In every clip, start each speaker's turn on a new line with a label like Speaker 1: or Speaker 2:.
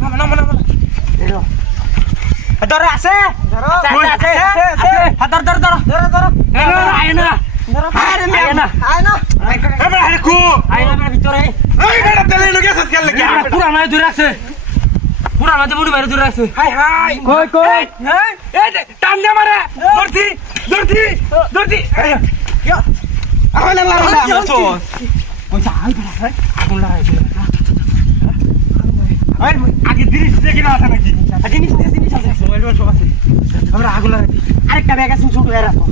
Speaker 1: মাইরাল মাইরাল কমেন্টে ধরো আছে।
Speaker 2: কই?
Speaker 1: আছে আছে ধর ধর ধর ধর ধর। আয় না।
Speaker 2: পুরা মাঝে মুড়ি বাইরে দূরে আছে।
Speaker 1: হাই হাই।
Speaker 2: কই কই? এই টান দে মারে ধরছি ধরছি ধরছি
Speaker 1: আমার নাম লাগা
Speaker 2: আগে দিরিস দেখি না আছে নাকি
Speaker 1: জিনিস জিনিস আছে মোবাইল সব আছে আমরা আগুন লাগাই আরেকটা ব্যাগ আছে ছোট এর রাখো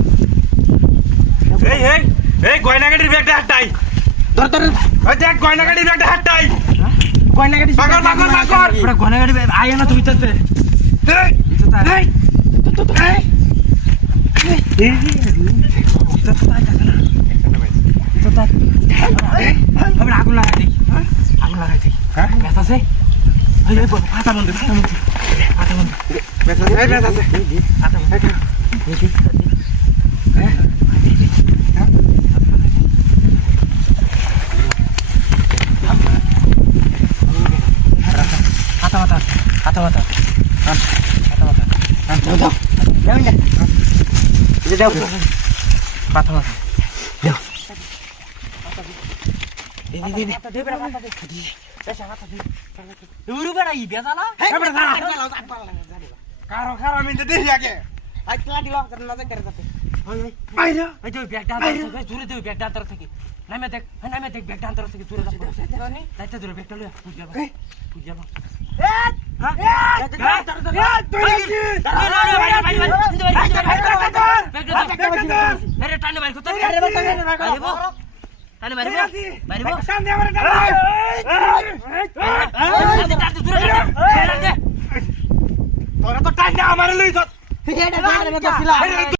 Speaker 2: এই এই এই গয়নাগাড়ির ব্যাগটা হাঁটাই
Speaker 1: ধর ধর
Speaker 2: ওই দেখ গয়নাগাড়ির ব্যাগটা হাঁটাই
Speaker 1: কয়না গাড়ি
Speaker 2: পাগল, পাগল, পাগল।
Speaker 1: ওটা গয়নাগাড়ি আয় না তুমি তাতে
Speaker 2: এই
Speaker 1: আমরা আগুন লাগাই দিই আগুন লাগাই দিই
Speaker 2: হ্যাঁ?
Speaker 1: ব্যস্ত আছে পাতা বন্ধ পাতা বন্ধ পাতা বন্ধ
Speaker 2: এই ব্যাগ আছে
Speaker 1: পাতা বন্ধ দেখি হাতা মাতা হাতা হাতা এটা দাও পাতা মাতা দে দে দে দে বেড়া পাতা দে পেশা পাতা দে উড়ু বেড়া ই বেজা না
Speaker 2: এই বেটা দাঁড়া। কারও কারও আমি তো দেখি আগে।
Speaker 1: আই ক্লা দিলা না যাই করে যাতে ওই ওই
Speaker 2: বাইরে
Speaker 1: এই যে ব্যাগটা আন্তর থেকে জুড়ে দে ব্যাগটা আন্তর থেকে। নামে দেখ হ্যাঁ নামে দেখ ব্যাগটা আন্তর থেকে জুড়ে দাও দাইতে ধরে ব্যাগটা লইয়া যাবা পুজ যাবা
Speaker 2: তোরা তো টাইম আমার লই